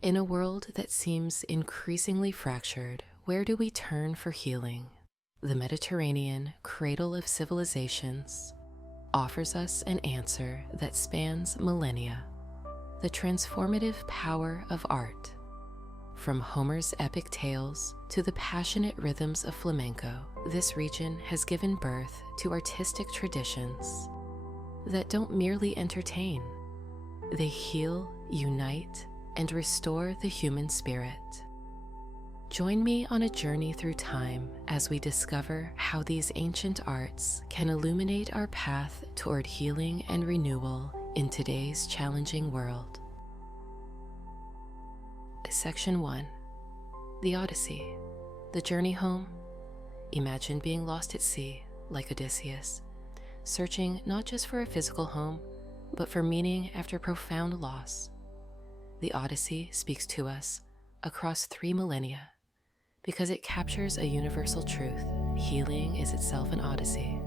In a world that seems increasingly fractured, where do we turn for healing? The Mediterranean, cradle of civilizations, offers us an answer that spans millennia: the transformative power of art. From Homer's epic tales to the passionate rhythms of flamenco, this region has given birth to artistic traditions that don't merely entertain. They heal, unite, and restore the human spirit. Join me on a journey through time as we discover how these ancient arts can illuminate our path toward healing and renewal in today's challenging world. Section 1. The Odyssey. The journey home. Imagine being lost at sea, like Odysseus, searching not just for a physical home, but for meaning after profound loss. The Odyssey speaks to us across 3 millennia because it captures a universal truth: healing is itself an odyssey.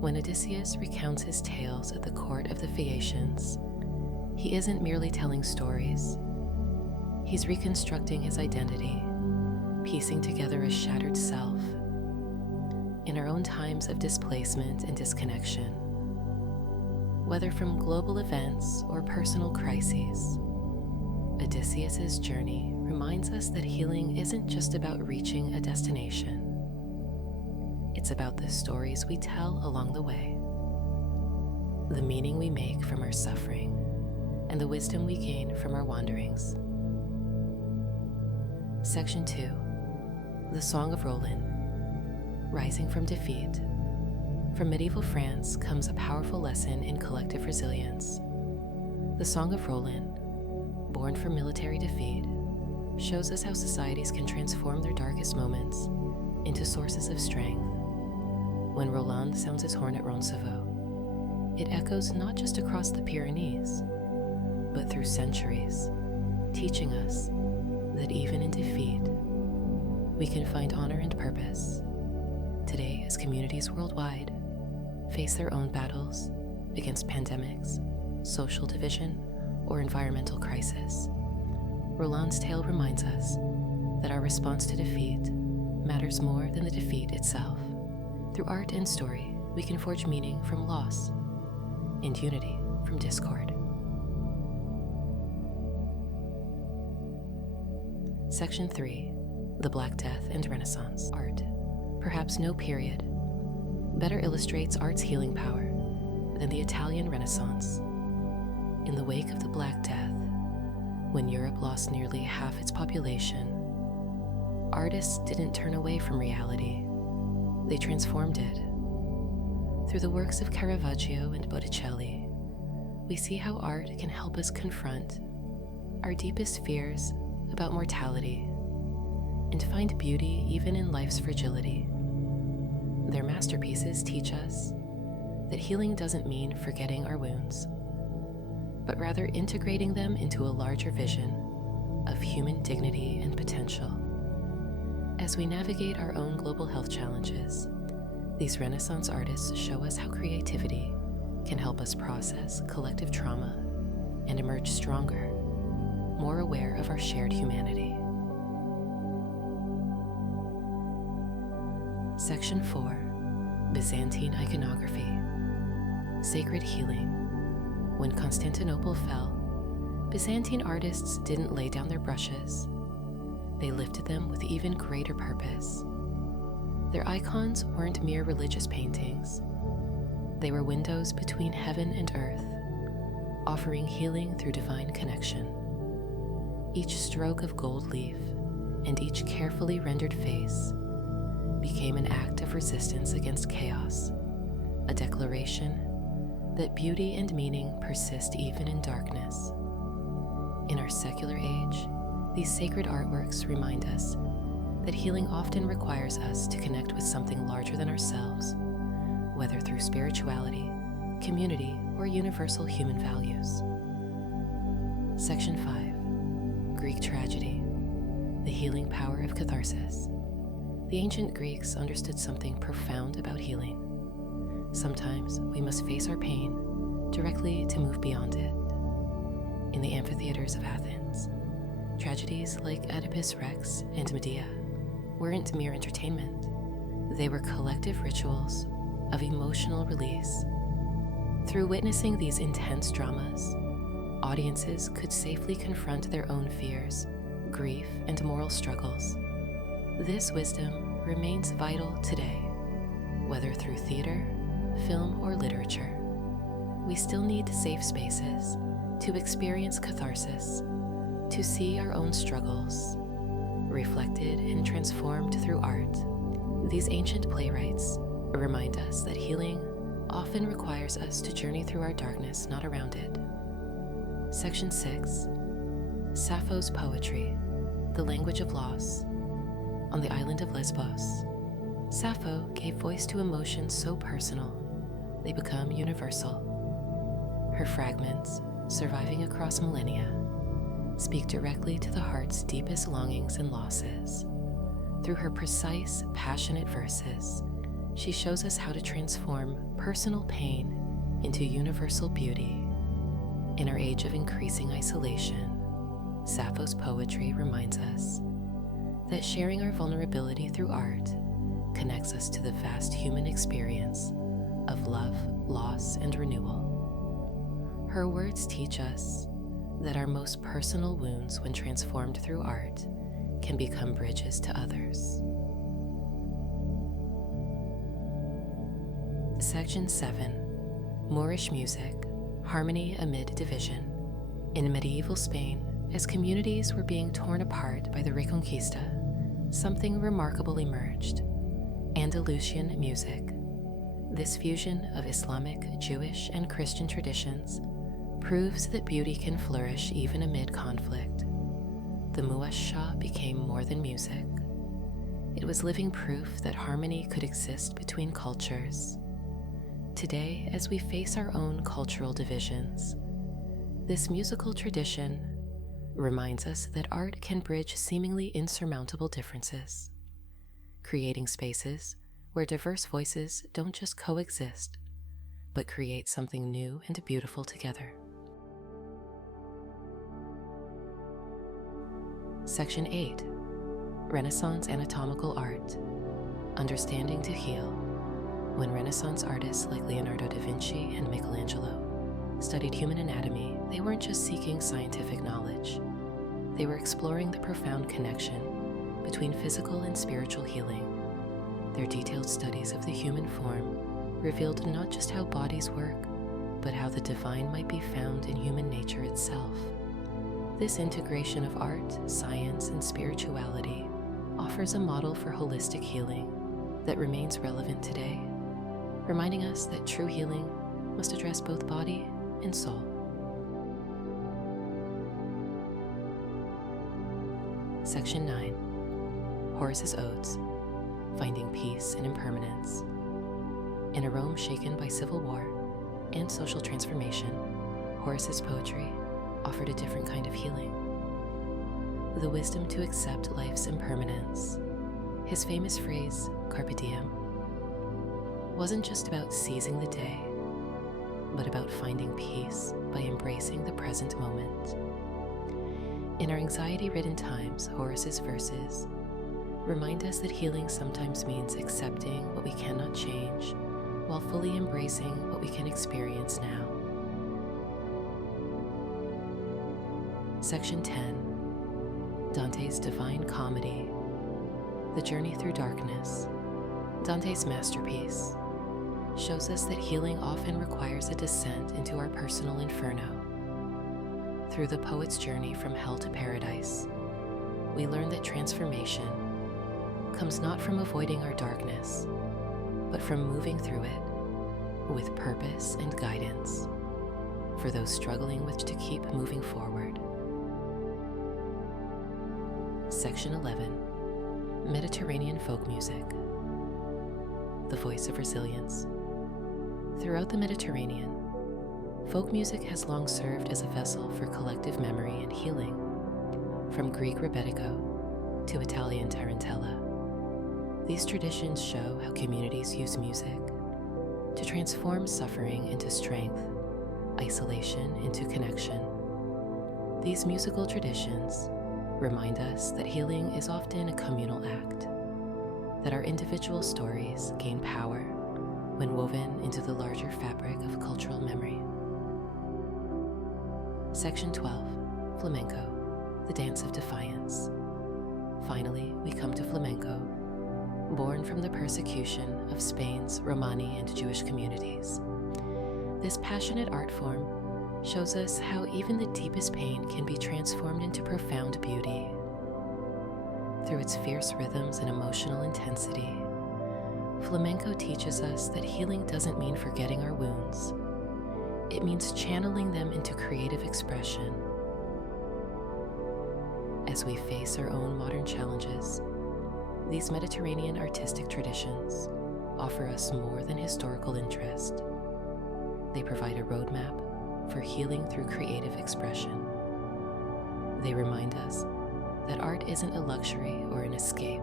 When Odysseus recounts his tales at the court of the Phaeacians, he isn't merely telling stories. He's reconstructing his identity, piecing together a shattered self. In our own times of displacement and disconnection, whether from global events or personal crises, Odysseus's journey reminds us that healing isn't just about reaching a destination. It's about the stories we tell along the way, the meaning we make from our suffering, and the wisdom we gain from our wanderings. Section 2. The Song of Roland. Rising from defeat. From medieval France comes a powerful lesson in collective resilience. The Song of Roland, born from military defeat, shows us how societies can transform their darkest moments into sources of strength. When Roland sounds his horn at Roncevaux, it echoes not just across the Pyrenees, but through centuries, teaching us that even in defeat, we can find honor and purpose. Today, as communities worldwide face their own battles against pandemics, social division, or environmental crisis, Roland's tale reminds us that our response to defeat matters more than the defeat itself. Through art and story, we can forge meaning from loss and unity from discord. Section 3. The Black Death and Renaissance. Art. Perhaps no period better illustrates art's healing power than the Italian Renaissance. In the wake of the Black Death, when Europe lost nearly half its population, artists didn't turn away from reality. They transformed it. Through the works of Caravaggio and Botticelli, we see how art can help us confront our deepest fears about mortality and find beauty even in life's fragility. Their masterpieces teach us that healing doesn't mean forgetting our wounds, but rather integrating them into a larger vision of human dignity and potential. As we navigate our own global health challenges, these Renaissance artists show us how creativity can help us process collective trauma and emerge stronger, more aware of our shared humanity. Section 4. Byzantine Iconography. Sacred Healing. When Constantinople fell, Byzantine artists didn't lay down their brushes. They lifted them with even greater purpose. Their icons weren't mere religious paintings. They were windows between heaven and earth, offering healing through divine connection. Each stroke of gold leaf and each carefully rendered face became an act of resistance against chaos, a declaration that beauty and meaning persist even in darkness. In our secular age, these sacred artworks remind us that healing often requires us to connect with something larger than ourselves, whether through spirituality, community, or universal human values. Section 5. Greek Tragedy. The healing power of catharsis. The ancient Greeks understood something profound about healing. Sometimes we must face our pain directly to move beyond it. In the amphitheaters of Athens, Tragedies like Oedipus Rex and Medea weren't mere entertainment. They were collective rituals of emotional release. Through witnessing these intense dramas, audiences could safely confront their own fears, grief, and moral struggles. This wisdom remains vital today, whether through theater, film, or literature. We still need safe spaces to experience catharsis, to see our own struggles reflected and transformed through art. These ancient playwrights remind us that healing often requires us to journey through our darkness, not around it. Section 6. Sappho's Poetry, the Language of Loss. On the island of Lesbos, Sappho gave voice to emotions so personal, they become universal. Her fragments, surviving across millennia, speak directly to the heart's deepest longings and losses. Through her precise, passionate verses, she shows us how to transform personal pain into universal beauty. In our age of increasing isolation, Sappho's poetry reminds us that sharing our vulnerability through art connects us to the vast human experience of love, loss, and renewal. Her words teach us that our most personal wounds, when transformed through art, can become bridges to others. Section 7. Moorish Music, Harmony Amid Division. In medieval Spain, as communities were being torn apart by the Reconquista, something remarkable emerged: Andalusian music. This fusion of Islamic, Jewish, and Christian traditions proves that beauty can flourish even amid conflict. The muwashsha became more than music. It was living proof that harmony could exist between cultures. Today, as we face our own cultural divisions, this musical tradition reminds us that art can bridge seemingly insurmountable differences, creating spaces where diverse voices don't just coexist, but create something new and beautiful together. Section 8. Renaissance Anatomical Art, Understanding to Heal. When Renaissance artists like Leonardo da Vinci and Michelangelo studied human anatomy, they weren't just seeking scientific knowledge. They were exploring the profound connection between physical and spiritual healing. Their detailed studies of the human form revealed not just how bodies work, but how the divine might be found in human nature itself. This integration of art, science, and spirituality offers a model for holistic healing that remains relevant today, reminding us that true healing must address both body and soul. Section 9. Horace's Odes, Finding Peace in Impermanence. In a Rome shaken by civil war and social transformation, Horace's poetry offered a different kind of healing. The wisdom to accept life's impermanence. His famous phrase, carpe diem, wasn't just about seizing the day, but about finding peace by embracing the present moment. In our anxiety-ridden times, Horace's verses remind us that healing sometimes means accepting what we cannot change while fully embracing what we can experience now. Section 10. Dante's Divine Comedy, The Journey Through Darkness. Dante's masterpiece shows us that healing often requires a descent into our personal inferno. Through the poet's journey from hell to paradise, we learn that transformation comes not from avoiding our darkness, but from moving through it with purpose and guidance for those struggling with to keep moving forward. Section 11. Mediterranean Folk Music, The Voice of Resilience. Throughout the Mediterranean, folk music has long served as a vessel for collective memory and healing. From Greek rebetiko to Italian tarantella, these traditions show how communities use music to transform suffering into strength, isolation into connection. These musical traditions remind us that healing is often a communal act, that our individual stories gain power when woven into the larger fabric of cultural memory. Section 12, Flamenco, the dance of defiance. Finally, we come to flamenco, born from the persecution of Spain's Romani and Jewish communities. This passionate art form shows us how even the deepest pain can be transformed into profound beauty. Through its fierce rhythms and emotional intensity, flamenco teaches us that healing doesn't mean forgetting our wounds. It means channeling them into creative expression. As we face our own modern challenges, these Mediterranean artistic traditions offer us more than historical interest. They provide a roadmap for healing through creative expression. They remind us that art isn't a luxury or an escape,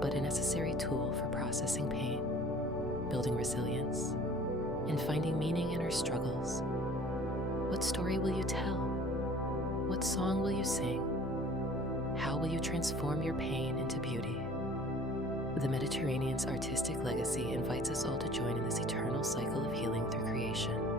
but a necessary tool for processing pain, building resilience, and finding meaning in our struggles. What story will you tell? What song will you sing? How will you transform your pain into beauty? The Mediterranean's artistic legacy invites us all to join in this eternal cycle of healing through creation.